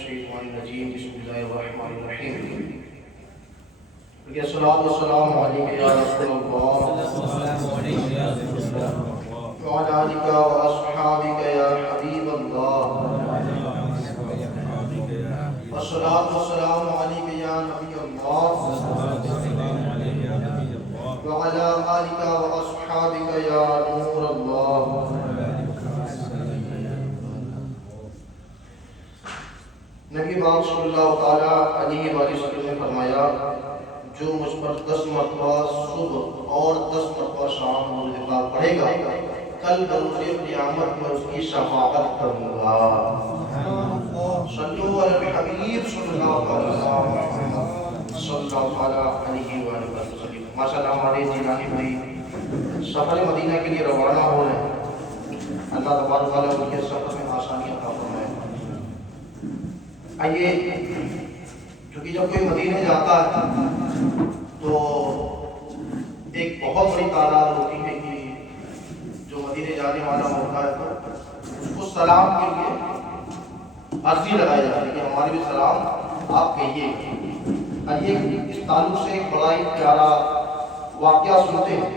الشیطان الرجیم بسم اللہ الرحمن الرحیم الصلاۃ والسلام علیک یا رسول اللہ وعلی آلک واصحابک یا حبیب اللہ والصلاۃ والسلام علیک یا نبی اللہ وعلی آلک واصحابک یا نور اللہ۔ نبی پاک صلی اللہ تعالیٰ علیہ وآلہ وسلم نے فرمایا جو مجھ پر 10 مرتبہ صبح اور 10 مرتبہ شام درود پاک پڑھے گا کل بروز قیامت میں اس کی شفاعت کروں گا۔ صلو علی الحبیب صلی اللہ علیہ وآلہ وسلم۔ ماشاءاللہ ہمارے جیلانی بھائی سفر مدینہ کے لیے روانہ ہو رہے ہیں، اللہ تبارک و تعالیٰ ان کے سفر میں آسانی عطا فرمائے۔ آئیے، کیونکہ جب کوئی مدینے جاتا ہے تو ایک بہت بڑی تعداد ہوتی ہے کہ جو مدینے جانے والا ہوتا ہے تو اس کو سلام کے لیے عرضی لگائی جاتی ہے کہ ہمارے بھی سلام آپ کہیے۔ آئیے اس تعلق سے ایک بڑا ہی پیارا واقعہ سنتے ہیں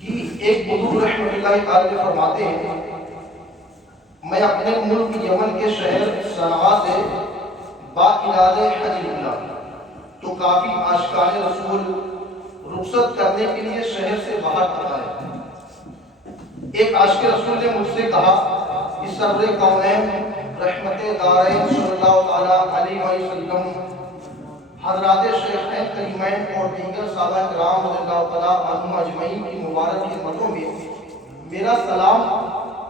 کہ ایک بزرگ رحمۃ اللہ تعالی فرماتے ہیں میں اپنے ملک یمن کے شہر صنعاء سے باعلاد حج نکلا تو کافی عاشقان رسول رخصت کرنے کے لیے شہر سے باہر تک آئے۔ ایک عاشق رسول نے مجھ سے کہا کہ سرور کونین رحمت دارین صلی اللہ تعالیٰ علیہ وسلم حضرات شیخین کریمین اور دیگر صحابہ کرام رضی اللہ تعالیٰ عنہم اجمعین کی مبارک خدمتوں میں میرا سلام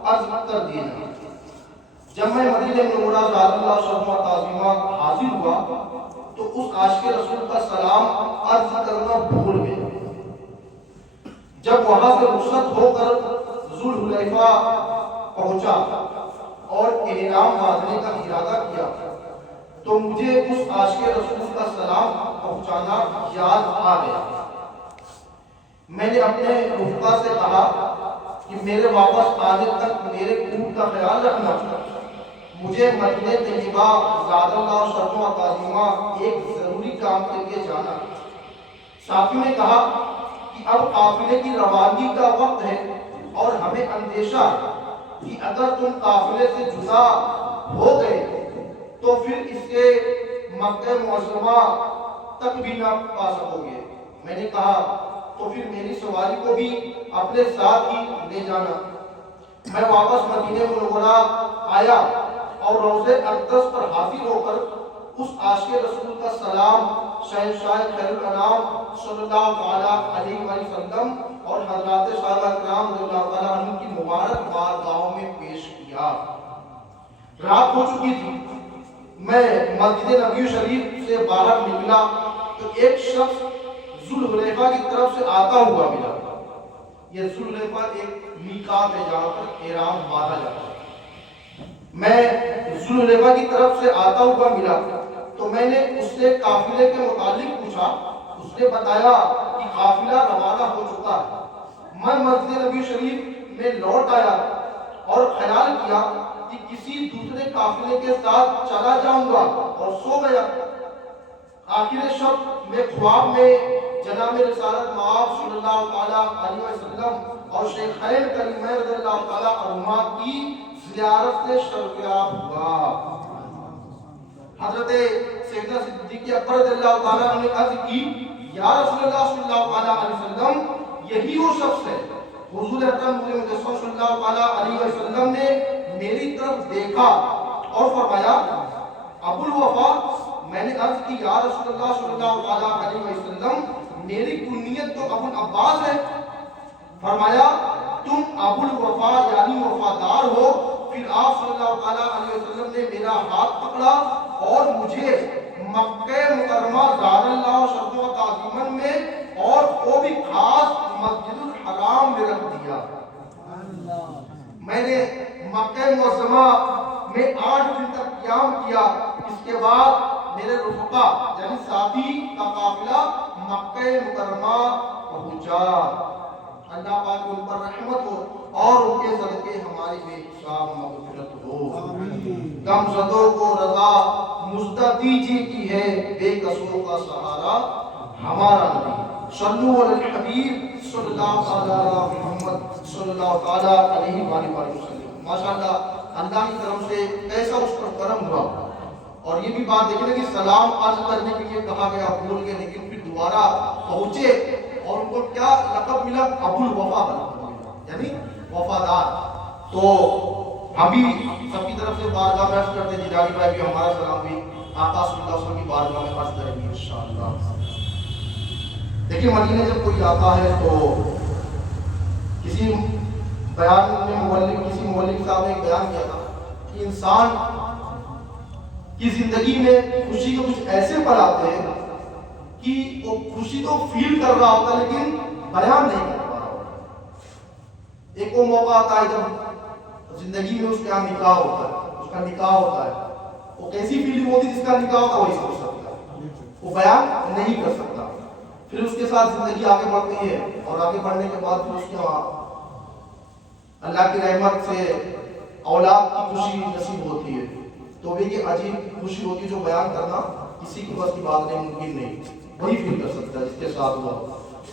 عرض کر دینا۔ جب میں مدینہ منورہ ذات اللہ شرف و تعظیمہ حاضر ہوا تو اس عاشق رسول کا سلام عرض کرنا بھول گیا۔ جب وہاں سے رخصت ہو کر ذوالحلیفہ پہنچا اور احرام باندھنے کا ارادہ کیا تو مجھے اس عاشق رسول کا سلام پہنچانا یاد آ گیا۔ میں نے اپنے رفقا سے کہا کہ میرے واپس آنے تک میرے اونٹ کا خیال رکھنا، مجھے مدینہ طیبہ زاد اللہ شرف و تعظیمہ ایک ضروری کام کے لیے جانا۔ ساتھیوں نے کہا کہ اب قافلے کی روانگی کا وقت ہے اور ہمیں اندیشہ کہ اگر تم قافلے سے جدا ہو گئے تو پھر اس کے مکہ معظمہ تک بھی نہ پا سکو گے۔ میں نے کہا تو پھر میری سواری کو بھی اپنے ساتھ ہی لے جانا۔ میں واپس مدینہ منورہ آیا اور روضہ اقدس پر حاضر ہو کر اس عاشق رسول کا سلام شہنشاہ خیر الانام صلی اللہ تعالیٰ علیہ وسلم اور حضرات صحابہ کرام رضی اللہ تعالیٰ عنہ کی مبارک بارگاہوں میں پیش کیا۔ رات ہو چکی تھی، میں مسجد نبوی شریف سے باہر نکلا تو ایک شخص ذوالحلیفہ کی طرف سے آتا ہوا ملا۔ یہ ذوالحلیفہ ایک میقات ہے جہاں پر احرام باندھا جاتا ہے۔ میں ذوالحلیفہ کی طرف سے آتا ہوا ملا تو میں نے اس سے قافلے کے متعلق پوچھا۔ اس نے بتایا کہ قافلہ روانہ ہو چکا ہے۔ میں مسجد نبوی شریف میں لوٹ آیا اور خیال کیا کہ کسی دوسرے قافلے کے ساتھ چلا جاؤں گا اور سو گیا۔ آخر شب میں خواب میں جناب رسالت مآب صلی اللہ تعالیٰ علیہ وسلم اور شیخین کریمین رضی اللہ تعالیٰ عنہما کی زیارت سے شرفیاب ہوا۔ حضرت سیدنا صدیق اکبر رضی اللہ تعالیٰ عنہ نے عرض کی یا رسول اللہ صلی اللہ علیہ وسلم یہی وہ شخص ہے۔ حضور اکرم مجسم صلی اللہ تعالیٰ علیہ وسلم نے میری طرف دیکھا اور فرمایا ابو الوفا۔ میں نے عرض کی یا رسول اللہ صلی اللہ تعالیٰ علیہ وسلم میری کنیت تو ابو العباس ہے۔ فرمایا تم ابو الوفا یعنی وفادار ہو۔ پھر آپ صلی اللہ علیہ وسلم نے میرا ہاتھ پکڑا اور مجھے مکہ مکرمہ زاد اللہ شرف و تعظیمن میں اور وہ بھی خاص مسجد الحرام میں رکھ دیا۔ میں نے مکہ معظمہ میں 8 دن تک قیام کیا۔ اس کے بعد میرے رفقا یعنی ساتھی کا قافلہ مکہ مکرمہ پہنچا۔ اللہ پاک ان پر رحمت ہو اور ان کے صدقے ہماری بے حساب مغفرت ہو۔ غم زدوں کو رضا مزدہ دیجیے کی ہے، بے قصوں کا سہارا ہمارا نبی۔ صلو علی الحبیب صلی اللہ علی محمد صلی اللہ تعالیٰ علیہ وآلہ وسلم۔ ماشاءاللہ اللہ کی طرف سے کیسا اس پر کرم ہوا۔ اور یہ بھی بات دیکھیں کہ سلام عرض کرنے کے لیے کہا گیا، بھول گئے، لیکن پھر دوبارہ پہنچے اور ان کو کیا لقب ملا؟ ابو الوفا ملا، یعنی وفادار۔ تو ہم بھی سب کی طرف سے بارگاہ میں عرض کرتے ہیں، جلالی بھائی بھی ہمارا سلام بھی آقا صلی اللہ علیہ وسلم کی بارگاہ میں عرض کریں گے انشاءاللہ۔ دیکھیں مدینے جب کوئی آتا ہے تو کسی بیان میں کسی مولوی صاحب نے ایک بیان کیا تھا کہ انسان کی زندگی میں خوشی کے کچھ ایسے پل آتے ہیں کہ وہ خوشی تو فیل کر رہا ہوتا ہے لیکن بیان نہیں کر پا رہا ہوتا۔ ایک وہ موقع آتا ہے جب زندگی میں اس کا نکاح ہوتا ہے، اس کا نکاح ہوتا ہے، وہ کیسی فیلنگ ہوتی ہے جس کا نکاح ہوتا ہے وہی سمجھ سکتا ہے، وہ بیان نہیں کر سکتا۔ پھر اس کے ساتھ زندگی آگے بڑھتی ہے اور آگے بڑھنے کے بعد پھر اس کے وہاں اللہ کی رحمت سے اولاد کی خوشی نصیب ہوتی ہے، تو بھی یہ عجیب خوشی ہوتی ہے جو بیان کرنا کسی کی بس کی بات نہیں، ممکن نہیں، وہی فیل کر سکتا ہے جس کے ساتھ ہوا۔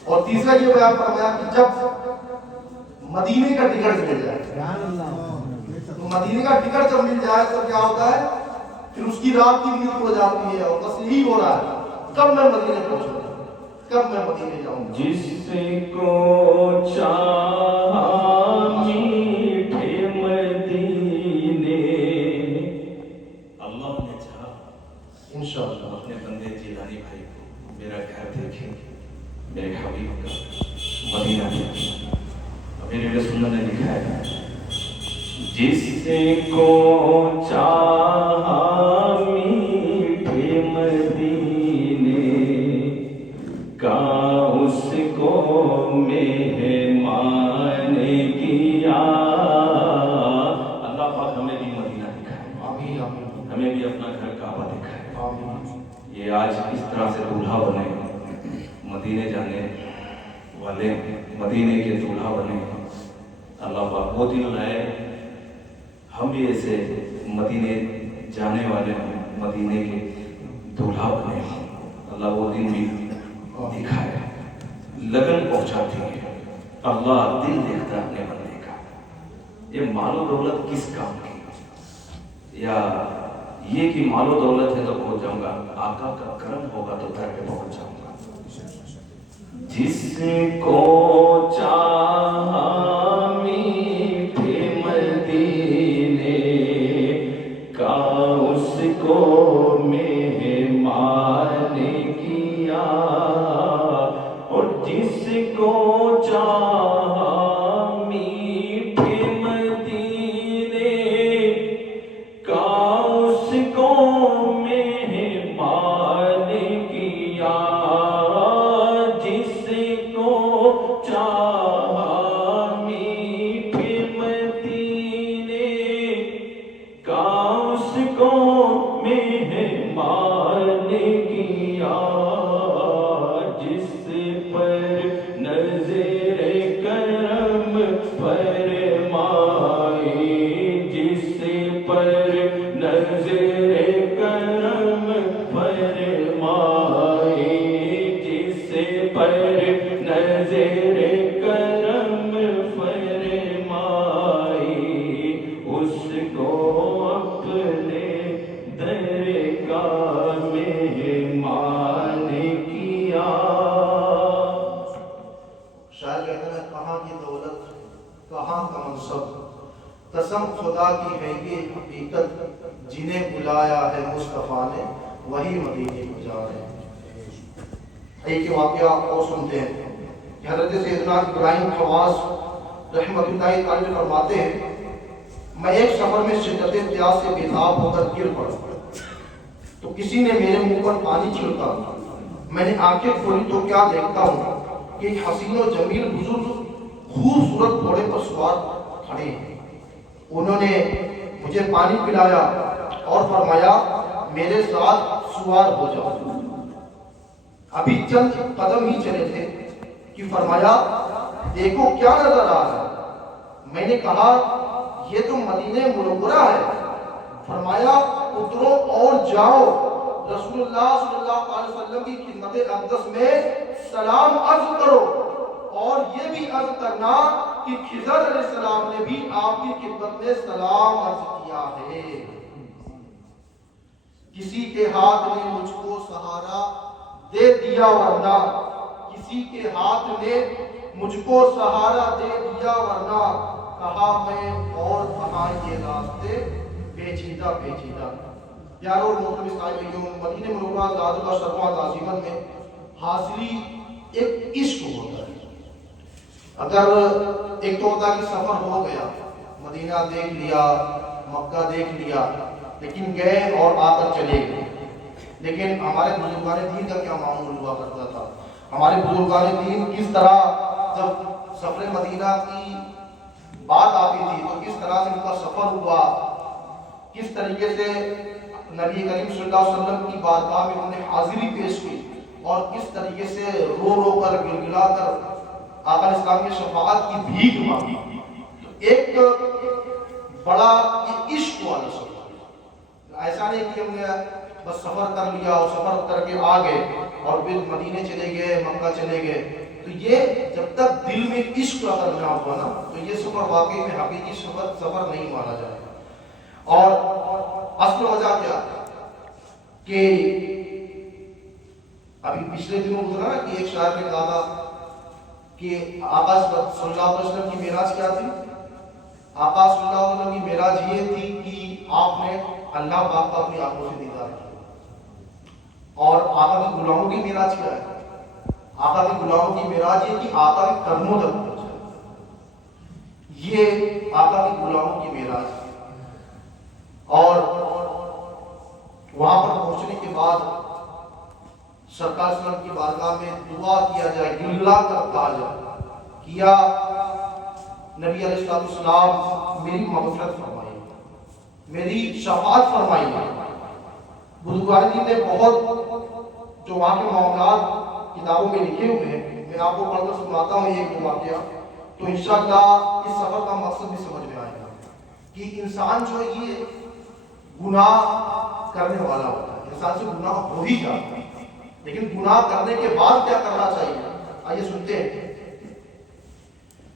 اور تیسرا یہ بیان فرمایا کہ جب مدینے کا ٹکٹ مل جائے، تو مدینے کا ٹکٹ جب مل جائے تو کیا ہوتا ہے؟ پھر اس کی رات کی نیند ہو جاتی ہے اور بس یہی ہو رہا ہے، کب میں مدینے پہنچوں گا، کب میں مدینے جاؤں گا۔ جس کو چاہا میٹھے مدینے، اللہ نے چاہا انشاءاللہ اپنے بندے جیلانی بھائی کو میرا گھر دیکھیں، میرے حبیب کا مدینہ دیکھیں۔ میرے رسول نے لکھا ہے، جس کو چاہا میٹھے مدینے کا، اس کو مہمان کیا۔ اللہ پاک ہمیں بھی مدینہ دکھائے، آمین آمین ہمیں بھی اپنا گھر کعبہ دکھائے۔ آمین۔ یہ آج اس طرح سے دولہا بنے، مدینے جانے والے مدینے کے دولہا بنے۔ اللہ پاک وہ دن لائے ہم بھی ایسے مدینے جانے والے مدینے کے دولہا بنے۔ اللہ وہ دن بھی دکھائے، لگن پہنچاتی ہے۔ اللہ دل دیکھتا ہے اپنے بندے کا۔ یہ مال و دولت کس کام کی، یا یہ کہ مال و دولت ہے تو پہنچ جاؤں گا، آقا کا کرم ہوگا تو گھر پہ پہنچ جاؤں گا۔ جس کو چاہا میٹھے مدینے کا، اس کو مہمان کیا۔ اور جس کو چاہا میٹھے مدینے کا، اس کو مہمان کیا۔ جس کو چاہا میٹھے مدینے کا، اس کو مہمان کیا۔ جس پر نظر کرم فرمائی، جس پر نظر کرم فرمائی، جس پر نظر کرم فرمائی، اس کو اپنے درگاہ مہمان کیا۔ شاید کہتے ہیں کہاں کی دولت کہاں کا منصب، قسم خدا کی ہے یہ حقیقت، جنہیں بلایا ہے مصطفیٰ نے وہی مدینے کو جا رہے ہیں۔ ایک واقعہ اور سنتے ہیں کہ حضرت سیدنا ابراہیم خواص رحمۃ اللہ تعالی فرماتے ہیں، میں ایک سفر میں شدت پیاس سے بیتاب ہو کر گر پڑا تو کسی نے میرے منہ پر پانی چھڑکا۔ میں نے آنکھیں کھولی تو کیا دیکھتا ہوں کہ ایک حسین و جمیل بزرگ خوبصورت گھوڑے پر سوار کھڑے ہیں۔ انہوں نے مجھے پانی پلایا اور فرمایا میرے ساتھ سوار ہو جاؤ۔ ابھی چند قدم ہی چلے تھے کہ فرمایا دیکھو کیا نظر آ رہا ہے۔ میں نے کہا یہ تو مدینہ منورہ ہے. فرمایا اترو اور جاؤ رسول اللہ صلی اللہ علیہ وسلم کی خدمت اقدس میں سلام عرض کرو، اور یہ بھی عرض کرنا کہ خضر علیہ السلام نے بھی آپ کی خدمت میں سلام عرض کیا ہے. کسی کے ہاتھ نے مجھ کو سہارا دے دیا ورنہ، کسی کے ہاتھ نے مجھ کو سہارا دے دیا ورنہ، کہا میں اور کہاں یہ راستے پیچیدہ پیچیدہ. پیارو اور محترم اسلامیوں، مدینہ منورہ ذات اللہ شرفہ تعظیمت میں حاضری ایک عشق ہوتا ہے. اگر ایک تو ہوتا ہے کہ سفر ہو گیا، مدینہ دیکھ لیا، مکہ دیکھ لیا، لیکن گئے اور آ کر چلے گئے. لیکن ہمارے بزرگان دین کا کیا معمول ہوا کرتا تھا؟ ہمارے بزرگان دین کس طرح جب سفر مدینہ کی بات آتی تھی تو کس طرح سے ان کا سفر ہوا، کس طریقے سے نبی کریم صلی اللہ علیہ وسلم کی بارگاہ میں انہوں نے حاضری پیش کی، اور کس طریقے سے رو رو کر گلگلا کر آقا اسلام کی شفاعت کی بھیک مانگی. ایک بڑا یہ عشق والا سفر. ایسا نہیں کہ ہم نے بس سفر کر لیا اور سفر کر کے آ گئے اور پھر مدینے چلے گئے، مکہ چلے گئے. تو یہ جب تک دل میں عشق اگر نہ ہوا نا تو یہ سفر واقعی میں حقیقی سفر نہیں مانا جائے. اور اصل وجہ کیا کہ ابھی پچھلے دنوں گزرا نا کہ ایک شاعر نے کہا تھا کہ آقا صلی اللہ علیہ وسلم کی معراج کیا تھی؟ آقا صلی اللہ علیہ وسلم کی معراج یہ تھی کہ آپ نے اللہ پاک کا اپنی آنکھوں سے دیدار کیا. اور آقا کے غلاموں کی معراج کیا ہے؟ آقا کے غلاموں کی معراج یہ کہ آقا کے قدموں تک پہنچا. یہ آقا کے غلاموں کی معراج ہے. اور وہاں پر پہنچنے کے بعد سرکار صلی اللہ علیہ وسلم کی بارگاہ میں دعا کیا جائے، گلگلا کر کہا جائے کہ یا نبی علیہ السلام میری مغفرت فرمائیے، میری شفاعت فرمائیے. بزرگان دین نے بہت جو وہاں کے معاملات کتابوں میں لکھے ہوئے ہیں، میں آپ کو پڑھ کر سناتا ہوں ایک دو واقعہ، تو انشاءاللہ اس سفر کا مقصد بھی سمجھ میں آئے گا کہ انسان جو ہے یہ گناہ کرنے والا ہوتا ہے. انسان سے گناہ ہو ہی جاتا ہے، لیکن گناہ کرنے کے بعد کیا کرنا چاہیے؟ آئیے سنتے ہیں.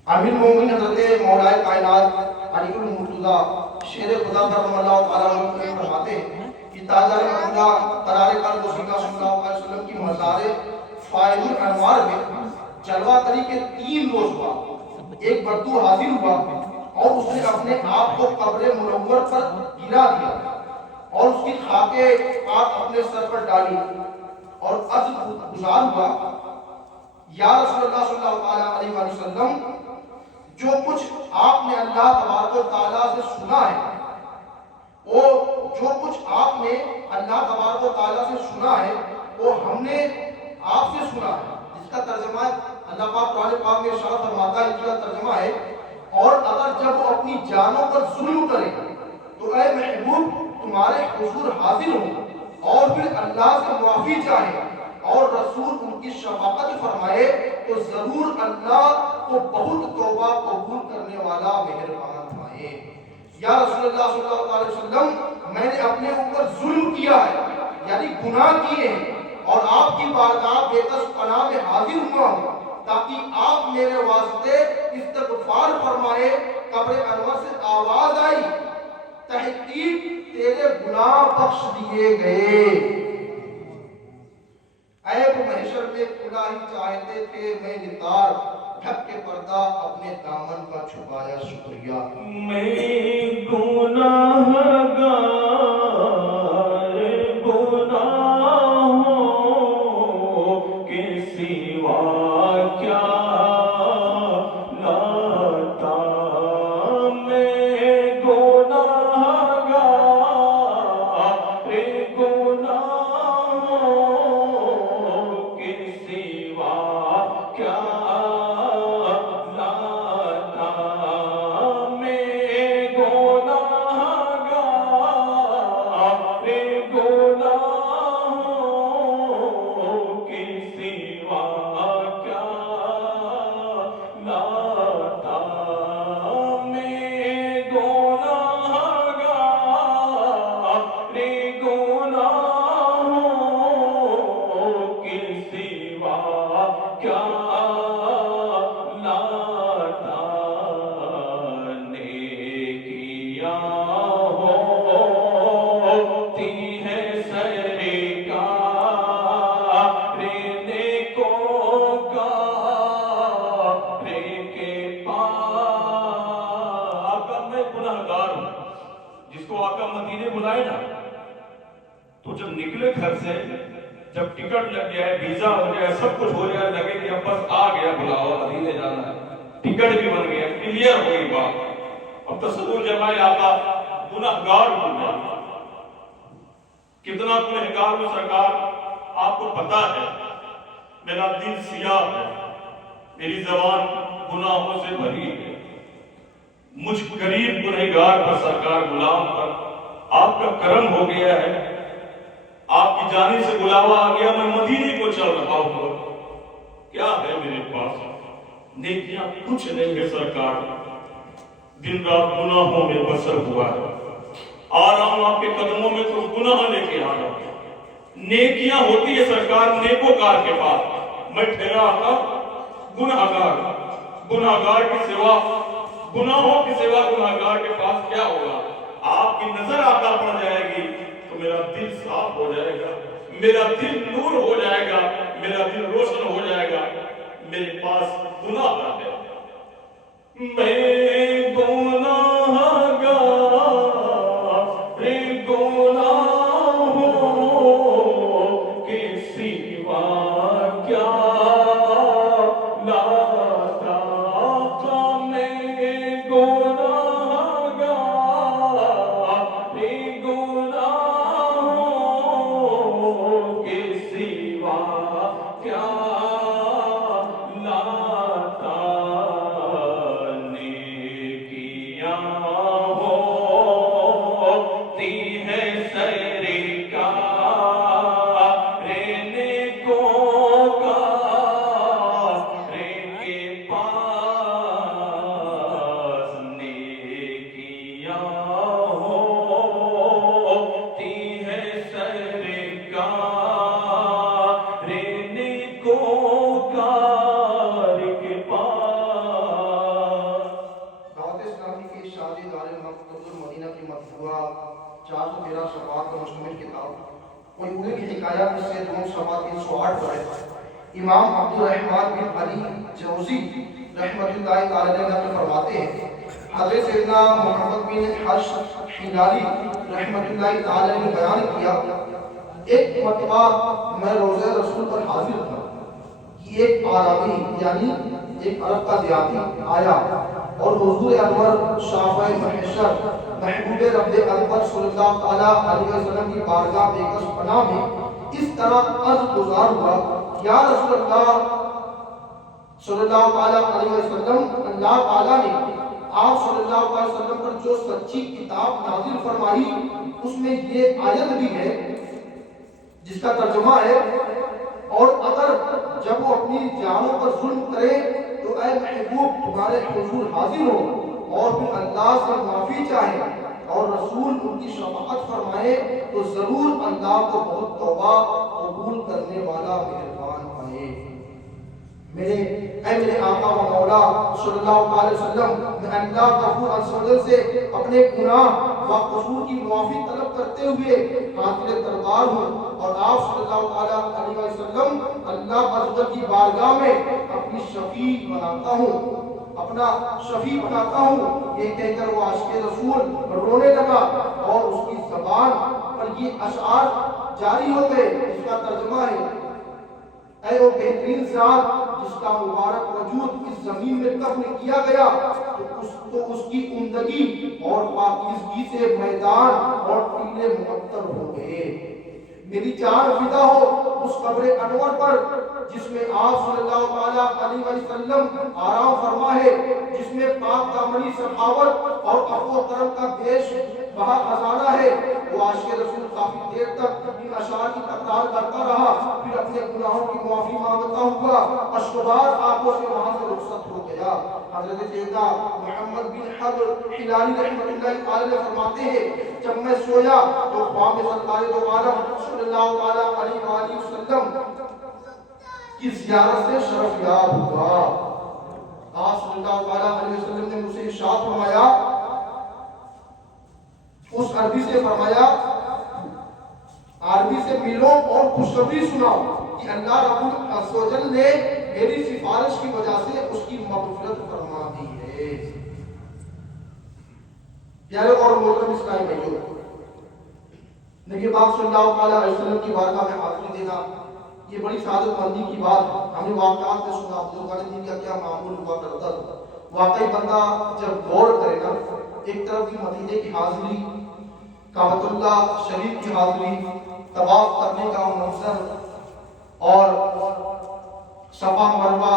امیر مومن حضرت مولا کائنات علی المرتضی شیر خدا کرم اللہ تعالیٰ عنہ فرماتے ہیں کہ تاجر مدینہ قرار قلب و سینہ صلی اللہ علیہ وسلم کی مزار فائض الانوار میں جلوہ کری کے 3 روز ہوا. ایک بدو حاضر ہوا اور اس نے اپنے آپ کو قبر منور پر گرا دیا اور اس کی خاکے پاک اپنے سر پر ڈالی اور عرض گزار ہوا، یا رسول اللہ صلی اللہ علیہ وسلم، جو کچھ آپ نے اللہ تبارک و تعالیٰ سے سنا ہے، وہ جو کچھ آپ نے اللہ تبارک و تعالیٰ سے سنا ہے وہ ہم نے آپ سے سنا ہے. جس کا ترجمہ اللہ پاک قرآن پاک میں ارشاد فرماتا ہے، اس کا ترجمہ ہے، اور اگر جب وہ اپنی جانوں پر ظلم کرے تو اے محبوب تمہارے حضور حاضر ہوں اور پھر اللہ سے معافی چاہے اور رسول ان کی شفاعت فرمائے تو ضرور اللہ کو بہت توبہ قبول کرنے والا مہربان فرمائے. یا رسول اللہ صلی اللہ علیہ وسلم، میں نے اپنے اوپر ظلم کیا ہے، یعنی گناہ کیے ہیں، اور آپ کی بارگاہ بے کس پناہ میں حاضر ہوا ہوں تاکہ آپ میرے واسطے استغفار فرمائے. قبر انور سے آواز آئی، تحقیق تیرے گناہ بخش دیے گئے. عیب محشر میں کھلا ہی چاہتے تھے، میں نثار ڈھک کے پردہ اپنے دامن کا چھپایا شکریہ. میں گناہگار گناہوں کے سوا کیا لاتا، میں گناہگار گناہوں کے سوا کیا لاتا، میں ہوتی ہے سرکار نیکوکار کے پاس۔ آقا میں گنہگار ہوں، جس کو آقا مدینے بلائے نا، تو جب نکلے گھر سے، جب ٹکٹ لگ جائے، ویزا ہو جائے، سب کچھ ہو جائے، لگے کہ اب بس آ گیا بلاوا، مدینے جانا ہے، ٹکٹ بھی بن گیا، کلیئر ہو گئی بات، اب تصور جمائے آقا گنہگار ہوں میں، کتنا گنہگار ہوں سرکار آپ کو پتا ہے، میرا دل سیاہ ہے، میری زبان گناہوں سے بھری ہے، مجھ غریب گنہگار پر سرکار غلام پر آپ کا کرم ہو گیا ہے، آپ کی جانب سے بلاوا آ گیا، میں مدینے کو چل رہا ہوں، کیا ہے میرے پاس؟ نیکیاں کچھ نہیں ہے سرکار، دن رات گناہوں میں بسر ہوا ہے، آ رہا ہوں آپ کے قدموں میں تو گناہ لے کے آ رہا ہوں، نیکیاں ہوتی ہے سرکار نیکوکار کے پاس، میں ٹھہرا آقا گنہگار، گنہگار کے سوا، گناہوں کے سوا گنہگار کے پاس کیا ہوگا؟ آپ کی نظر آقا پڑ جائے گی تو میرا دل صاف ہو جائے گا، میرا دل نور ہو جائے گا، میرا دل روشن ہو جائے گا، میرے پاس گناہ ہے، میں گناہگار گناہوں کے سوا کیا لاتا، آقا میں گناہگار گناہوں کے سوا کیا لاتا، نیکیاں ہوتی ہے سرکار نیکوکار کے پاس، نیکیاں ہوتی ہے سرکار نیکوکار کے پاس۔ دعوت اسلامی کی شادی دار مقدس المدینہ کی مطبوعہ 413 صفحات پر مشتمل کتاب کوئی پوری حکایات اس سے 2 صفحہ 308 پر ہے۔ امام عبدالرحمن بن علی جوزی رحمۃ اللہ تعالی علیہ نقل فرماتے ہیں، حضرت سیدنا محمد بن حش ہلالی رحمۃ اللہ تعالی علیہ نے بیان کیا، ایک مرتبہ میں روضہ رسول پر حاضر تھا کہ ایک عربی یعنی ایک عرب کا دیہاتی آیا اور حضور انور شافع محشر محبوب رب اکبر صلی اللہ تعالیٰ علیہ وسلم کی بارگاہ بے کس پناہ میں اس طرح عرض گزار ہوا، یا رسول اللہ صلی اللہ تعالیٰ علیہ وسلم، اللہ تعالیٰ نے آپ صلی اللہ علیہ وسلم پر جو سچی کتاب نازل فرمائی اس میں یہ آیت بھی ہے جس کا ترجمہ ہے، اور اگر جب وہ اپنی جانوں پر ظلم کرے تو اے محبوب تمہارے حضور حاضر ہو اور پھر اللہ سے معافی چاہے اور رسول ان کی شفاعت فرمائے تو ضرور اللہ کو بہت توبہ قبول کرنے والا مہربان پائے۔ میرے آقا و مولا صلی اللہ علیہ وسلم، میں اللہ غفور عز و جل سے اپنے گناہ و قصور کی معافی طلب کرتے ہوئے حاضر دربار ہوں اور آپ صلی اللہ علیہ وسلم اللہ عز و جل کی بارگاہ میں اپنی شفیع بناتا ہوں، اپنا شفیع بناتا ہوں۔ یہ کہہ کر وہ عاشق رسول رونے لگا اور اس کی زبان پر یہ اشعار جاری ہو گئے جس کا ترجمہ ہے، اے وہ بہترین ذات جس کا مبارک وجود اس زمین میں دفن کیا گیا تو اس کی عمدگی اور پاکیزگی سے میدان اور ٹیلے معطر ہو گئے۔ میری جان فدا ہو اس قبر انور پر جس میں آپ صلی اللہ علیہ وسلم آرام فرما ہے، جس میں پاک دامنی سخاوت اور عفو و کرم کا بیش بہا خزانہ ہے۔ وہ عاشق رسول کافی دیر تک ان اشعار کی تکرار کرتا رہا، پھر اپنے گناہوں کی معافی مانگتا ہوا اشکبار آنکھوں سے وہاں سے رخصت ہو گیا۔ حضرت سیدنا محمد بن حبر ہلالی رحمۃ اللہ علیہ فرماتے ہیں، جب میں سویا تو خواب میں سرکار دو عالم صلی اللہ علیہ وآلہ وسلم کی زیارت سے شرف یاب ہوا۔ آپ صلی اللہ علیہ وسلم نے مجھ سے ارشاد فرمایا، اس عربی سے فرمایا عربی سے ملو اور خوشخبری سناؤ کہ اللہ رب العزوجل نے میری سفارش کی وجہ سے اس کی مغفرت فرما دی ہے۔ پیارے اور محترم اسلامی بھائیوں، نبی پاک صلی اللہ علیہ وسلم کی بارگاہ میں حاضری دینا یہ بڑی سعادت مندی کی بات ہے۔ ہم نے واقعات میں سنا بزرگان دین کا کیا معمول ہوا کرتا تھا۔ واقعی بندہ جب غور کرے گا، ایک طرف کی مدینے کی حاضری، کعبۃ اللہ شریف کی حاضری، طواف کرنے کا منظر اور صفا مروہ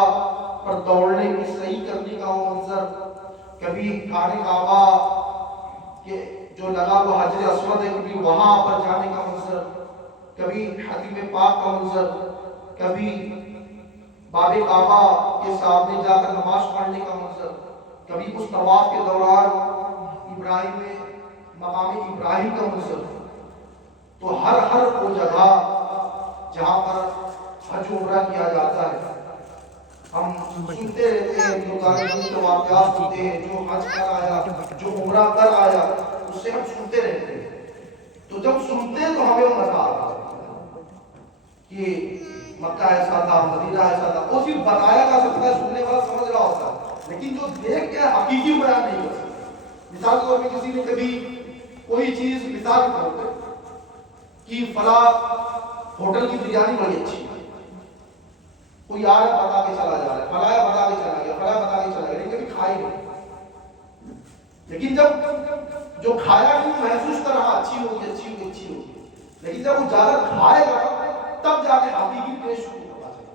پر دوڑنے کی صحیح کرنے کا منظر، کبھی خانہ کعبہ کہ جو لگا ہوا حجر اسود ہے کبھی وہاں پر جانے کا منظر، کبھی حتیم پاک کا منظر، کبھی باب کعبہ کے سامنے جا کر نماز پڑھنے کا منظر، کبھی اس طواف کے دوران ابراہیم میں مقام ابراہیم کا منظر۔ تو ہر وہ جگہ جہاں پر حج عمرہ کیا جاتا ہے، ہم سنتے رہتے ہیں جو واقعات ہوتے ہیں، جو حج کر آیا، جو عمرہ کر آیا، اس سے ہم سنتے رہتے ہیں۔ تو جب سنتے ہیں تو ہمیں مزہ آتا ہے کہ مکہ ایسا تھا، مدینہ ایسا تھا، وہ صرف بتایا جا سکتا ہے، سننے والا سمجھ رہا ہوتا ہے، لیکن جو دیکھ کے حقیقی بیان نہیں کر سکتا۔ مثال کے طور پہ کسی نے کبھی کوئی چیز مثال کے طور پہ کہ فلاں ہوٹل کی بریانی بڑی اچھی ہے، کوئی آ رہا بتا کے چلا جا رہا ہے، فلاں بتا کے چلا گیا، فلاں بتا کے چلا گیا، لیکن کبھی کھائی نہیں۔ لیکن جب جو کھایا کہ وہ محسوس کر رہا اچھی ہوگی اچھی ہوگی اچھی ہوگی، لیکن جب وہ زیادہ کھائے گا تب جا کے حقیقی ٹیسٹ کو پتا چلے گا۔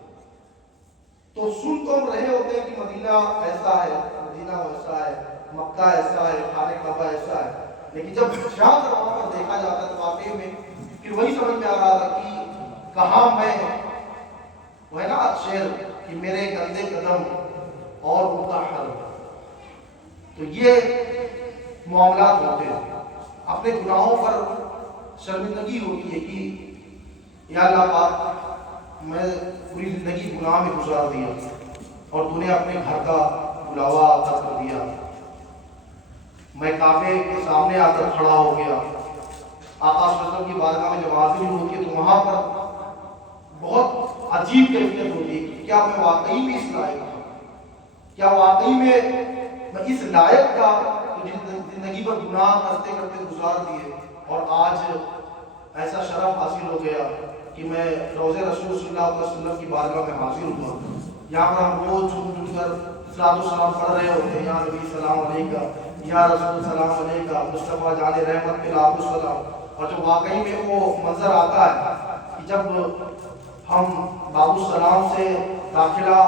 تو سن تو ہم رہے ہوتے ہیں کہ مدینہ ایسا ہے، مدینہ ویسا ہے، مکہ ایسا ہے، خانہ کعبہ ایسا ہے، لیکن جب جا کر وہاں پر دیکھا جاتا ہے تو واقعی میں پھر وہی سمجھ میں آ رہا تھا کہ کہاں میں، وہ ہے نا شعر کہ میرے گندے قدم اور ان کا حل۔ تو یہ معاملات ہوتے ہیں، اپنے گناہوں پر شرمندگی ہوتی ہے کہ یا اللہ پاک میں پوری زندگی گناہ میں گزار دیا اور تو نے اپنے گھر کا بلاوا عطا کر دیا، میں کعبے کے سامنے آ کر کھڑا ہو گیا، آقا صلی اللہ علیہ وسلم کی بارگاہ میں جب حاضری ہوتی ہے تو وہاں پر بہت عجیب کیفیت ہوتی ہے کہ کیا میں واقعی میں اس لائق تھا، کیا واقعی میں اس لائق تھا جو زندگی پر گناہ کرتے کرتے گزار دیے اور آج ایسا شرف حاصل ہو گیا کہ میں روضہ رسول صلی اللہ علیہ وسلم کی بارگاہ میں حاضر ہوا۔ یہاں پر ہم روز جھوم کر صلاۃ و سلام پڑھ رہے ہوتے ہیں، یا نبی سلام علیکہ، یا رسول سلام علیکہ، مصطفیٰ جان رحمت پہ لاکھوں سلام۔ اور جو واقعی میں وہ منظر آتا ہے کہ جب ہم باب السلام سے داخلہ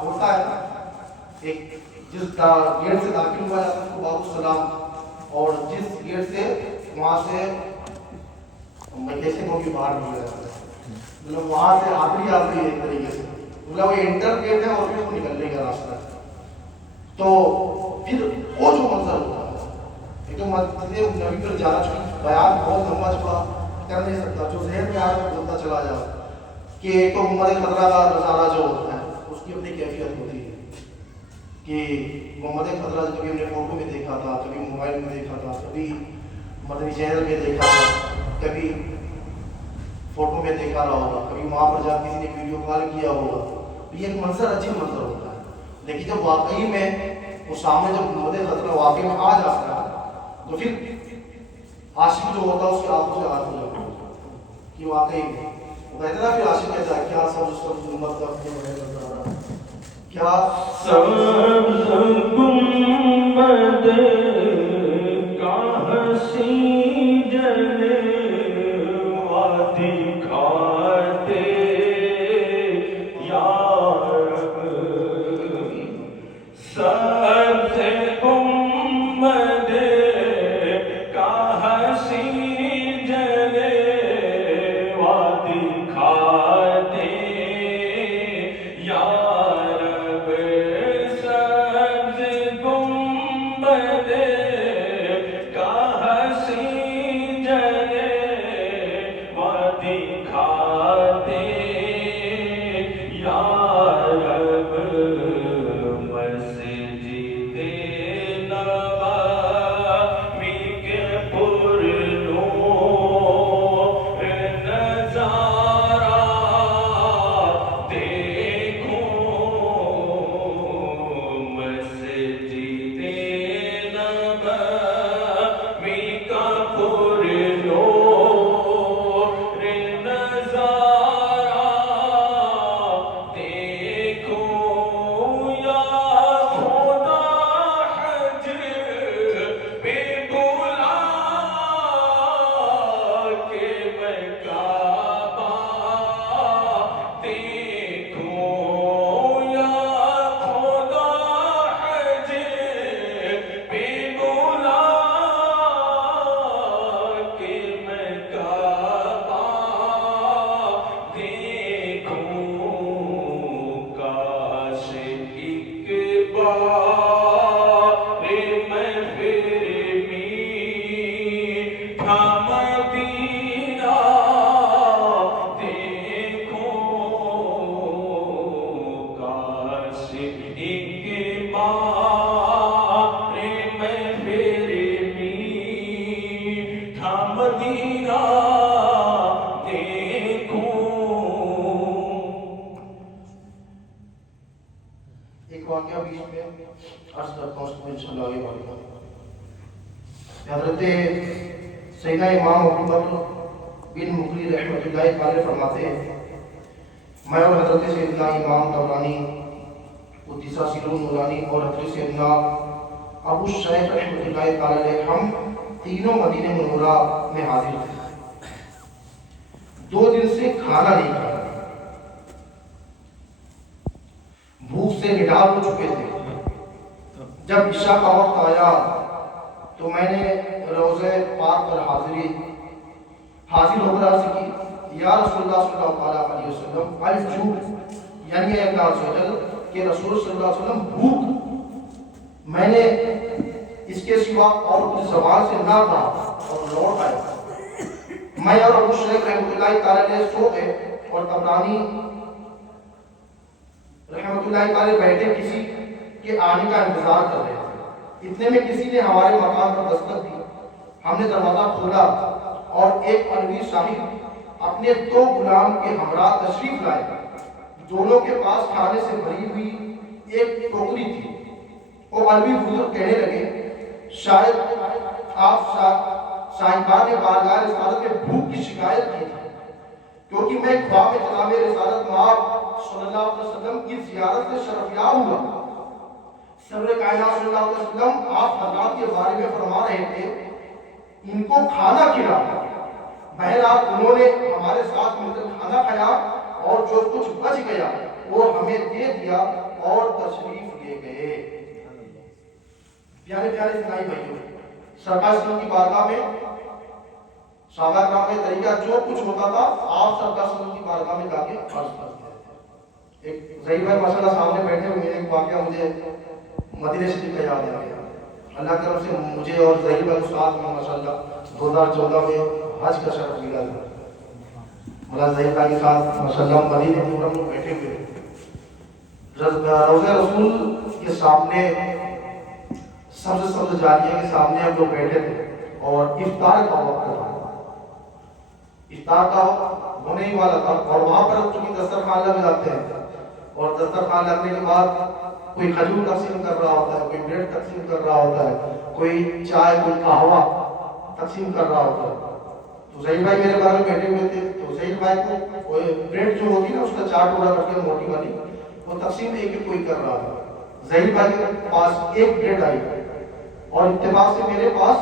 ہوتا ہے، ایک جس گیٹ سے داخل ہوا جاتا ہے اس کو باب السلام، اور جس گیٹ سے وہاں سے میں کیسے کہوں کہ باہر نکلا جاتا ہے، مطلب وہاں سے آخری ہے ایک طریقے سے، مطلب وہ انٹر گیٹ ہے اور پھر وہ نکلنے کا راستہ ہے۔ تو پھر وہ جو منظر ہوتا ہے، ایک تو مسجد نبی پر جانا، چونکہ بیان بہت لمبا چوڑا کر نہیں سکتا، جو ذہن میں آ رہا ہے بولتا چلا جا کہ ایک تو محمد خضرا کا نظارہ جو ہوتا ہے اس کی اپنی کیفیت ہوتی ہے کہ محمد خضرا کبھی ہم نے فوٹو میں دیکھا تھا، کبھی موبائل میں دیکھا تھا، کبھی مدنی چینل میں دیکھا تھا، کبھی فوٹو میں دیکھا رہا ہوگا، کبھی وہاں پر جا کسی نے ویڈیو کال کیا ہوگا، یہ ایک منظر عجیب منظر ہوتا ہے۔ لیکن جب واقعی میں وہ سامنے جب محمد خضرا واقعی میں آ جاتا ہے تو پھر عاشق جو ہوتا ہے اس کی آنکھوں سے آنکھ ہو جاتی ہے کہ واقعی میں وہ کہتے ہیں، پھر عاشق کہتا ہے کیا سبز سبز گنبد کا اپنے میں نظارہ، کیا سبز گنبد کا حسین جلوہ دکھاتے یا رب، سبز گنبد کا حسین جلوہ دکھاتے یا رب، سبز گنبد کا حسین کعبہ دیکھوں یا خدا حج پہ بلا کے میں کعبہ دیکھوں کاش ایک بار میں پھر میٹھا مدینہ دیکھوں کاش ایک بار میں پھر میٹھا مدینہ دیکھوں. ایک واقعہ بیچ میں عرض کرتا ہوں اس کو انشاءاللہ آگے بڑھتا ہوں. حضرت سیدنا امام ابو بکر بن مقری رحمۃ اللہ تعالی فرماتے ہیں میں اور حضرت سیدنا امام طبرانی قدس سرہ نورانی اور حضرت سیدنا ابو شیخ رحمۃ اللہ تعالی علیہ ہم تینوں مدینہ منورہ میں حاضر تھے. 2 دن سے کھانا نہیں کھایا, بھوک سے نڈال ہو چکے تھے. جب عشاء کا وقت آیا تو میں نے روضہ پاک پر حاضر ہو کر عرض کی یا رسول اللہ صلی اللہ علیہ وسلم الجوع, یعنی اے اللہ عز و جل کہ رسول صلی اللہ علیہ وسلم بھوک. میں نے اس کے سوا اور کچھ زبان سے نہ کہا اور لوٹ آیا. میں اور ابو شیخ رحمۃ اللہ تعالی علیہ سو گئے اور طبرانی رحمۃ اللہ تعالی بیٹھے کسی کے آنے کا انتظار کر رہے تھے. اتنے میں کسی نے ہمارے مکان پر دستک دی. ہم نے دروازہ کھولا اور ایک علوی صاحب اپنے 2 غلام کے ہمراہ تشریف لائے. دونوں کے پاس کھانے سے بھری ہوئی ایک ٹوکری تھی. وہ علوی بزرگ کہنے لگے شاید آپ صاحبان نے بارگاہ رسالت میں بھوک کی شکایت کی تھی, کیونکہ میں خواب میں جناب رسالت مآب صلی اللہ علیہ وسلم کی زیارت سے شرفیاب ہوا. سرور کائنات صلی اللہ علیہ وسلم آپ حضرات کے بارے میں فرما رہے تھے ان کو کھانا کھلا. بہرحال انہوں نے ہمارے ساتھ مل کر کھانا کھایا اور جو کچھ بچ گیا وہ ہمیں دے دیا اور تشریف لے گئے. پیارے پیارے اسلامی بھائیوں, سرکار صلی اللہ کی بارگاہ میں صحابہ کرام کا طریقہ جو کچھ ہوتا تھا آپ سرکار صلی اللہ کی بارگاہ میں جا کے عرض کرتے تھے. ایک ظہیر بھائی ماشاءاللہ سامنے بیٹھے ہوئے, ایک واقعہ مجھے مدینہ شریف کا یاد آ گیا. اللہ کی طرف سے مجھے اور ظہیر بھائی استاد میں ماشاءاللہ 2014 میں حج کا شرف ملا تھا. مولانا ظہیر بھائی کے ساتھ ماشاءاللہ مدینہ منورہ میں بیٹھے ہوئے روضہ رسول کے سامنے سبز جالیہ کے سامنے ہم لوگ بیٹھے تھے اور افطار کا وقت تھا. افطار کا ہونے ہی والا تھا اور وہاں پر چونکہ دسترخوان لگ جاتے ہیں اور دسترخوان لگنے کے بعد کوئی کھجور تقسیم کر رہا ہوتا ہے, کوئی بریڈ تقسیم کر رہا ہوتا ہے, کوئی چائے کوئی قہوہ تقسیم کر رہا ہوتا ہے. تو ظہیر بھائی میرے بارے میں بیٹھے ہوئے تھے. تو ظہیر بھائی کو بریڈ جو ہوتی ہے نا اس کا 4 ٹکڑا کر کے موٹی والی وہ تقسیم ایک کوئی کر رہا تھا. ظہیر بھائی کے پاس ایک بریڈ آئی اور اتفاق سے میرے پاس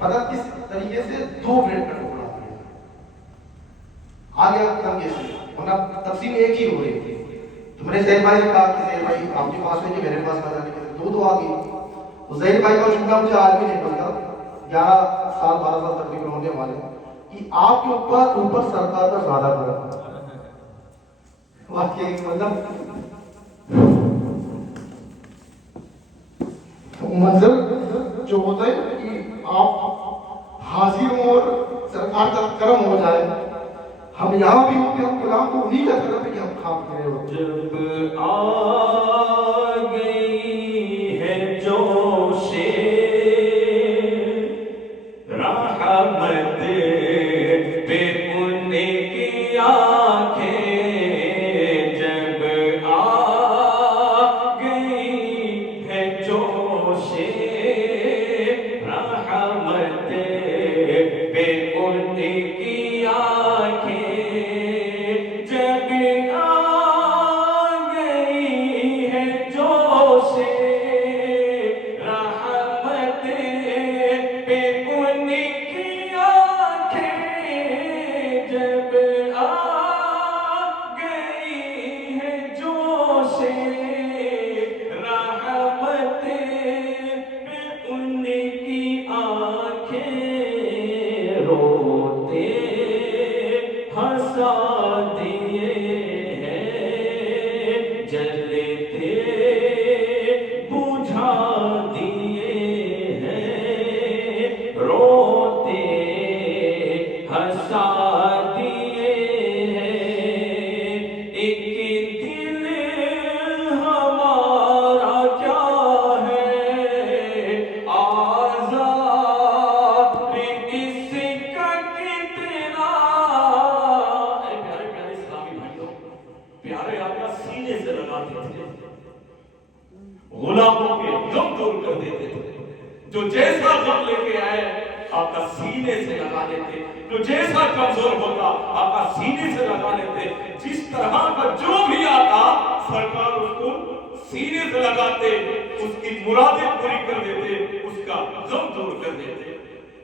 پتہ کس طریقے سے 2 بریڈ کا ٹکڑا آ گیا تنگے سے, ورنہ تقسیم ایک ہی ہو رہی تھی. تو میں نے ظہیر بھائی سے کہا کہ ظہیر بھائی آپ کے پاس میں کہ میرے پاس بتانے کے 2 آ گئی. تو ظہیر بھائی کا چونکہ مجھے آج بھی نہیں پتا 11 سال 12 سال تقریباً ہونے والے کہ آپ کے اوپر سرکار کا زیادہ پڑا. واقعی مطلب منظر جو ہوتا ہے کہ آپ حاضر ہوں اور سرکار کا کرم ہو جائے. ہم یہاں بھی ہوتے ہیں غلام کو انہیں کا کرم ہے کہ ہم کھا پی رہے ہوتے ہیں. جب آ گئی ہے جوش رحمت پہ ان کی آنکھیں, جب آ گئی ہے جوش رحمت پہ ان کی آنکھیں, جب آ گئی ہے جوش رحمت پہ ان کی آنکھیں, روتے ہنسا دیے ہیں، جلتے بجھا دیے ہیں، روتے ہنسا دیے ہیں، ایک دل ہمارا کیا ہے آزاد اس کا کتنا۔ اے پیارے پیارے اسلامی بھائیوں، پیارے آقا سینے سے لگاتے تھے، غلاموں کے غم دور کر دیتے تھے، جو جیسا غم لے کے آئے آقا سینے سے لگا لیتے، جو جیسا کمزور ہوتا آقا سینے سے لگا لیتے، جس طرح کا جو بھی آتا سرکار اس کو سینے سے لگاتے، اس کی مرادیں پوری کر دیتے، اس کا غم دور کر دیتے۔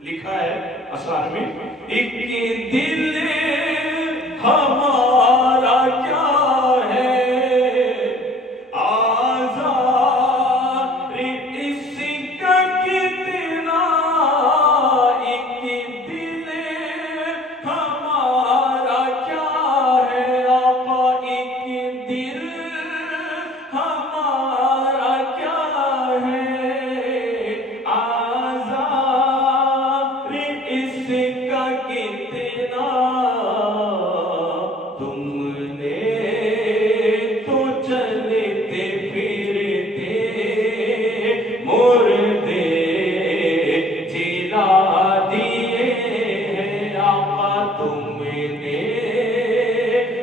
لکھا ہے اشعار میں، ایک دل ہمارا کیا ہے آزار اس کا کتنا، ایک دل ہمارا کیا ہے آقا، ایک دل ہمارا کیا ہے آزار اس کا کتنا، تم نے تو چلتے پھرتے مردے جلا دیے ہیں آقا، تم نے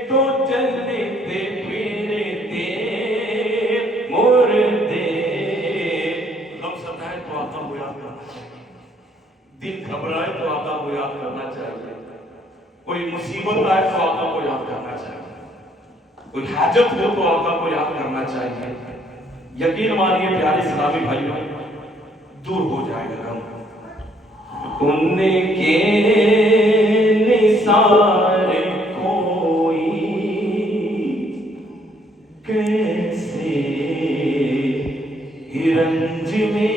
تو چلتے پھرتے مردے۔ غم ستائے تو آقا کو یاد کرنا چاہیے، دل گھبرائے تو آقا کو یاد کرنا چاہیے، کوئی مصیبت آئے تو آقا کو یاد کرنا چاہیے، کوئی حاجت ہو تو آقا کو یاد کرنا چاہیے۔ یقین مانیے پیارے اسلامی بھائیوں، دور ہو جائے گا غم۔ ان کے نثار کوئی کیسے رنج میں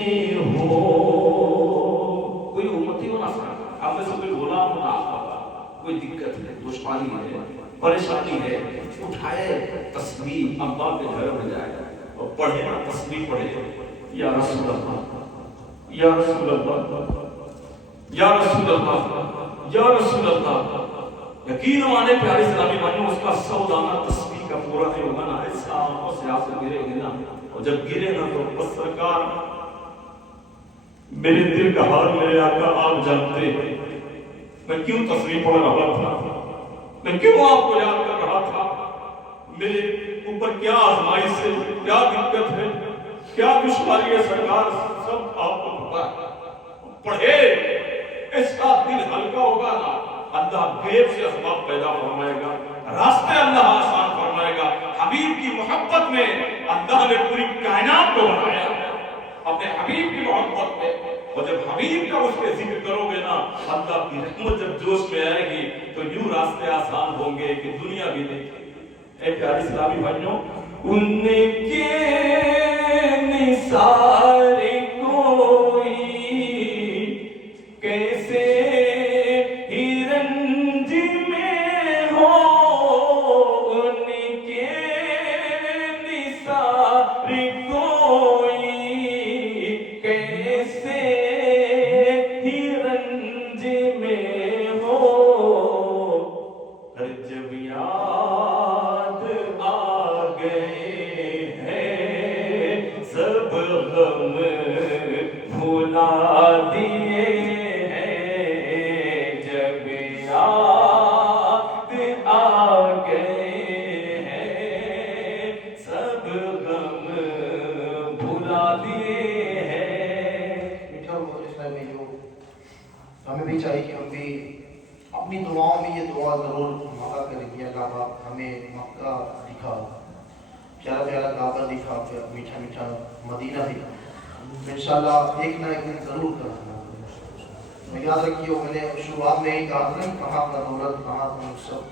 ہو، کوئی امتی ہو نہ سکتا، آپ میں سے کوئی غلام ہو نہ آقا، کوئی دقت ہے، دشواری ہے، پریشانی ہے، اٹھائے تسبیح اللہ کے گھر میں جائے اور پڑھے نا، تسبیح پڑھے، یا رسول اللہ، یا رسول اللہ، یا رسول اللہ، یا رسول اللہ۔ یقین مانے پیارے اسلامی بھائیوں، اس کا 100 دانہ تسبیح کا پورا نہیں ہوگا نا، ایسا آنکھوں سے آنسو گرے گے نا، اور جب گرے نا تو بس سرکار میرے دل کا حال میرے آقا آپ جانتے ہیں، میں کیوں تسبیح پڑھ رہا تھا، میں کیوں آپ کو یاد کر رہا تھا، میرے اوپر کیا آزمائش ہے، کیا دقت ہے، کیا دشواری ہے سرکار، سب آپ کو پتا ہے۔ پڑھے ایسا دل ہلکا ہوگا نا، اللہ غیب سے اسباب پیدا فرمائے گا، راستے اللہ آسان فرمائے گا۔ حبیب کی محبت میں اللہ نے پوری کائنات کو بنایا اپنے حبیب کی محبت میں، اور جب حبیب کا اس کے ذکر کرو گے نا، اللہ کی رحمت جب جوش میں آئے گی تو یوں راستے آسان ہوں گے کہ دنیا بھی دیکھے۔ اے پیارے اسلامی بھائیوں، ان کے نثار کوئی کیسے ہی رنج میں ہو، ان کے نثار کوئی کیسے ہی رنج میں ہو، جب یاد آ گئے ہیں سب غم بھلا دیے ہیں، جب یاد آ گئے ہیں سب غم بھلا دیے ہیں۔ میٹھا اور اسلامی جو ہمیں بھی چاہیے کہ ہم بھی اپنی دعاؤں میں یہ دعا ضرور مانگا کریں کہ اللہ پاک ہمیں مکہ دکھا، پیارا پیارا کعبہ دکھا، میٹھا میٹھا مدینہ دکھا، انشاءاللہ ایک نہ ایک دن ضرور کرنا۔ میں یاد رکھیے، میں نے شروعات میں ہی کہا تھا کہاں کا دولت کہاں کا مقصد،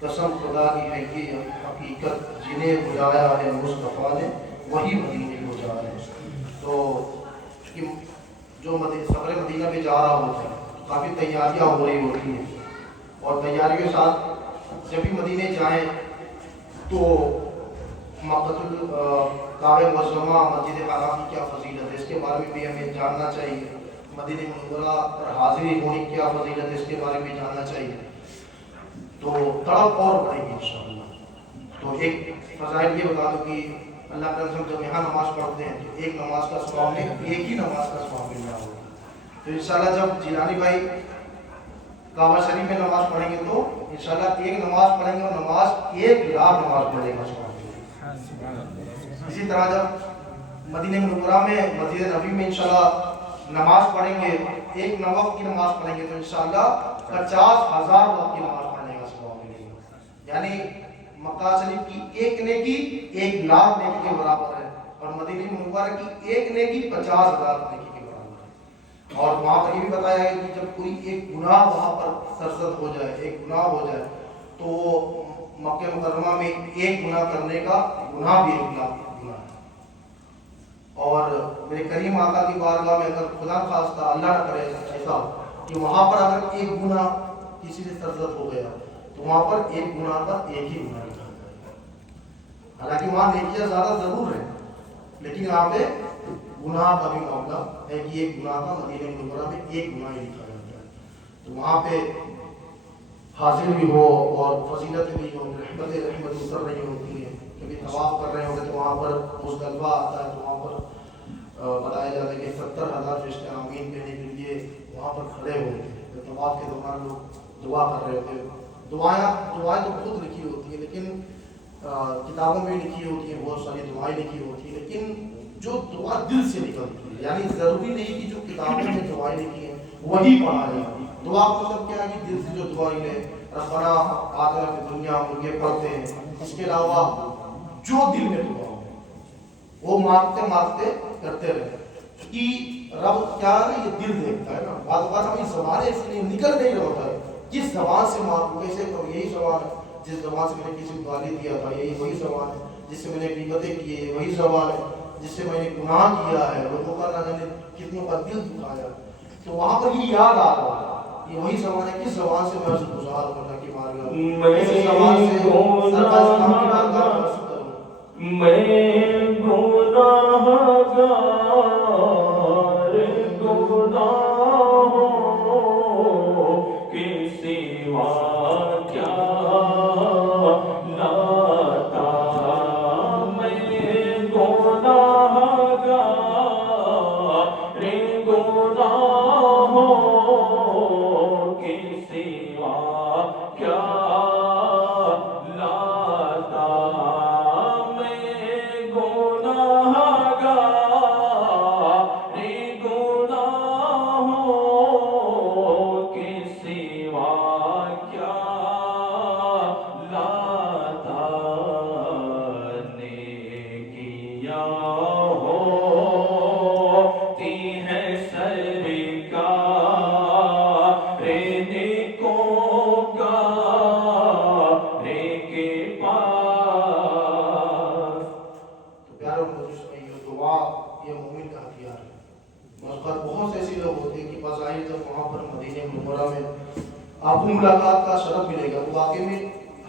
قسم خدا کی ہے کہ حقیقت جنہیں بجایا ہے مصطفیٰ نے وہی مدینے کو جا رہے ہیں۔ تو جو سفر مدینہ میں جا رہا ہوتا ہے کافی تیاریاں ہو رہی ہوتی ہیں، اور تیاری کے ساتھ جب بھی مدینے جائیں تو مکۃ الکعبہ معظمہ مسجد حرام کی کیا فضیلت ہے اس کے بارے میں بھی ہمیں جاننا چاہیے. مدینہ منورہ پر حاضری ہونے کی کیا فضیلت ہے اس کے بارے میں جاننا چاہیے. تو تڑپ اور بڑھے گی انشاءاللہ. تو ایک فضائل یہ بتا دوں کہ اللہ تعالیٰ سے جب یہاں نماز پڑھتے ہیں تو ایک نماز کا ثواب میں ایک ہی نماز کا ثواب مل رہا ہوگا. تو انشاءاللہ جب جیلانی بھائی کعبہ شریف میں نماز پڑھیں گے تو انشاءاللہ ایک نماز پڑھیں گے اور نماز 1,00,000 نماز پڑھے گا ثواب. اسی طرح جب مدینہ منورہ میں مسجد نبی میں انشاءاللہ نماز پڑھیں گے ایک وقت کی نماز پڑھیں گے تو انشاءاللہ 50,000 وقت کی نماز پڑھنے کا ثواب ملے گا. یعنی مکہ شریف کی ایک نیکی 1,00,000 نیکی کے برابر ہے اور مدینہ منورہ کی ایک نیکی 50,000 نیکی کے برابر ہے. اور وہاں پر یہ بھی بتایا ہے کہ جب کوئی ایک گناہ وہاں پر سرزد ہو جائے ایک گناہ ہو جائے تو مکہ مکرمہ میں ایک گناہ کرنے کا گناہ بھی 1,00,000 گناہ ہے. اور میرے کریم آقا کی بارگاہ میں اگر خدا خواستہ اللہ نہ کرے ایسا کہ وہاں پر اگر ایک گناہ کسی سے سرزد ہو گیا تو وہاں پر ایک گناہ کا ایک ہی گناہ لکھا جائے گا. حالانکہ وہاں نیکیاں زیادہ ضرور ہیں لیکن یہاں پہ گناہ کا بھی معاملہ ہے کہ ایک گناہ کا مدینہ منورہ میں ایک گناہ ہی لکھا جاتا ہے. تو وہاں پہ حاضر بھی ہو اور فضیلت بھی ہو رحمت اتر رہی ہوتی ہے. کبھی طواف کر رہے ہوتے تو وہاں پر مزدلفہ آتا ہے تو وہاں پر بتایا جاتا ہے کہ 70,000 فرشتے آمین کہنے کے لیے وہاں پر کھڑے ہوتے ہیں. طواف کے دوران لوگ دعا کر رہے ہوتے ہیں. دعائیں تو خود لکھی ہوتی ہیں لیکن کتابوں میں لکھی ہوتی ہیں بہت ساری دعائیں لکھی ہوتی ہیں لیکن جو دعا دل سے نکلتی ہے یعنی ضروری نہیں کہ جو کتابوں میں دعائیں لکھی ہیں وہی پڑھا جائے. دعا کا مطلب کیا ہے کہ دل سے جو دعائیں لیں ربنا آتنا فی الدنیا یہ پڑھتے ہیں. اس کے علاوہ جو دل میں دعا ہو وہ مانگتے مانگتے کرتے رہے کہ رب کیا ہے یہ دل دیکھتا ہے نا. بعض اوقات ہمیں زبان ایسے نہیں نکل نہیں رہا ہوتا ہے کس زبان سے مانگوں کیسے کروں. یہی زبان ہے جس زبان سے میں نے کسی کو گالی دیا تھا یہی وہی زبان ہے جس سے میں نے غیبتیں کی ہے وہی زبان ہے جس سے میں نے گناہ کیا ہے لوگوں کا نہ جانے کتنوں کا دل دکھایا. تو وہاں پر یہ یاد آ رہا ہے یہ وہی زبان ہے کس زبان سے میں عرض گزار ہوں اللہ کی بارگاہ کس زبان سے سرکار اسلام کی بارگاہ میں عرض کروں. میں گناہگار گناہوں کے سوا کیا لاتا. میں گناہگار گناہوں کے سوا کیا لاتا. آپ کو ملاقات کا شرف ملے گا. تو واقعی میں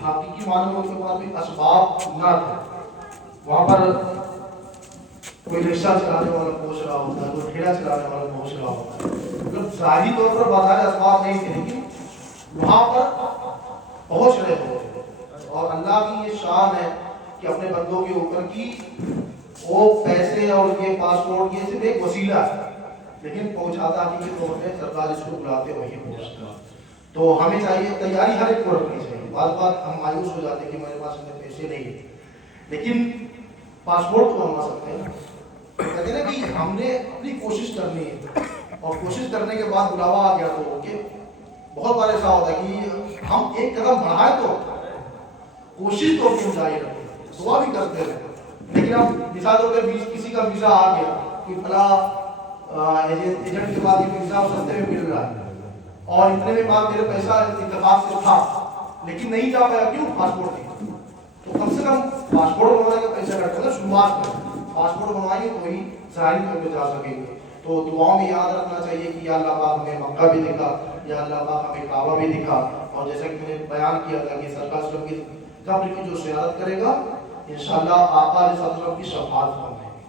حقیقی معنی میں اس کے پاس بھی اسباب نہ تھے. وہاں پر کوئی رکشہ چلانے والا پہنچ رہا ہوتا ہے کوئی ٹھیلا چلانے والا پہنچ رہا ہوتا ہے. مطلب ظاہری طور پر بظاہر اسباب نہیں تھے لیکن وہاں پر پہنچ رہے ہوتے. اور اللہ کی یہ شان ہے کہ اپنے بندوں کے اوپر کی وہ پیسے اور یہ پاسپورٹ یہ صرف ایک وسیلہ ہے لیکن پہنچاتا حقیقی طور پہ سرکار اس کو بلاتے وہی پہنچتا. تو ہمیں چاہیے تیاری ہر ایک کو رکھنی چاہیے. بعض بار ہم مایوس ہو جاتے ہیں کہ میرے پاس اتنے پیسے نہیں ہیں لیکن پاسپورٹ تو بنوا سکتے ہیں. کہتے ہیں کہ ہم نے اپنی کوشش کرنی ہے اور کوشش کرنے کے بعد بلاوا آ گیا تو کہ بہت بار ایسا ہوتا ہے کہ ہم ایک قدم بڑھائے تو کوشش تو کیوں جاری رکھیں دعا بھی کرتے رہے لیکن اب مثال طور پہ کسی کا ویزا آ گیا کہ فلاں ایجنٹ کے بعد یہ ویزا سستے میں مل رہا ہے اور اتنے میں بعد میرے پیسہ اتفاق سے تھا لیکن نہیں جا پایا کیوں پاسپورٹ نہیں. تو کم سے کم پاسپورٹ بنوانے کا پیسہ کٹتا ہے شروعات میں پاسپورٹ بنوائیں گے تو ہی ظاہری طور پہ جا سکیں گے. تو دعاؤں میں یاد رکھنا چاہیے کہ یا اللہ پاک ہمیں مکہ بھی دکھا یا اللہ پاک ہمیں کعبہ بھی دکھا اور جیسا کہ میں نے بیان کیا تھا کہ سرکار صلی اللہ علیہ وسلم کی قبر کی جو زیارت کرے گا انشاءاللہ آقا علیہ السلام کی شفاعت فرمائیں گے.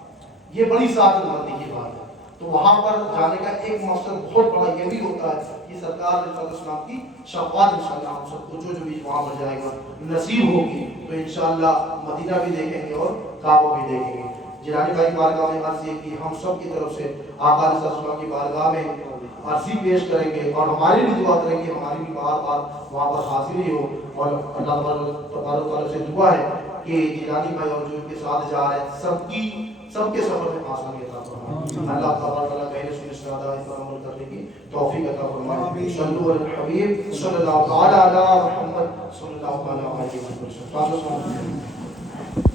یہ بڑی سعادت مندی کی بات ہے. تو وہاں پر جانے کا ایک مقصد بہت بڑا یہ بھی ہوتا ہے کہ سرکار علیہ السلام کی شفاعت انشاءاللہ ہم سب کو جو بھی وہاں پر جائے گا نصیب ہوگی تو انشاءاللہ مدینہ بھی دیکھیں گے اور کعبہ بھی دیکھیں گے. جیلانی بھائی بارگاہ میں عرض یہ کہ ہم سب کی طرف سے آقا علیہ السلام کی بارگاہ میں عرضی پیش کریں گے اور ہماری بھی دعا کریں گے ہماری بھی بار بار وہاں پر حاضری ہو. اور اللہ تبارک تعالیٰ سے دعا ہے کہ جیلانی بھائی اور جو ان کے ساتھ جا رہے ہیں سب کے سفر میں آسانی عطا فرمائے. اللہ تبارک تعالیٰ کہنے سننے سے زیادہ اس پر عمل کرنے کی توفیق عطا فرمائے. صلو علی الحبیب صلی اللہ تعالی علی محمد صلی اللہ تعالی علیہ وسلم.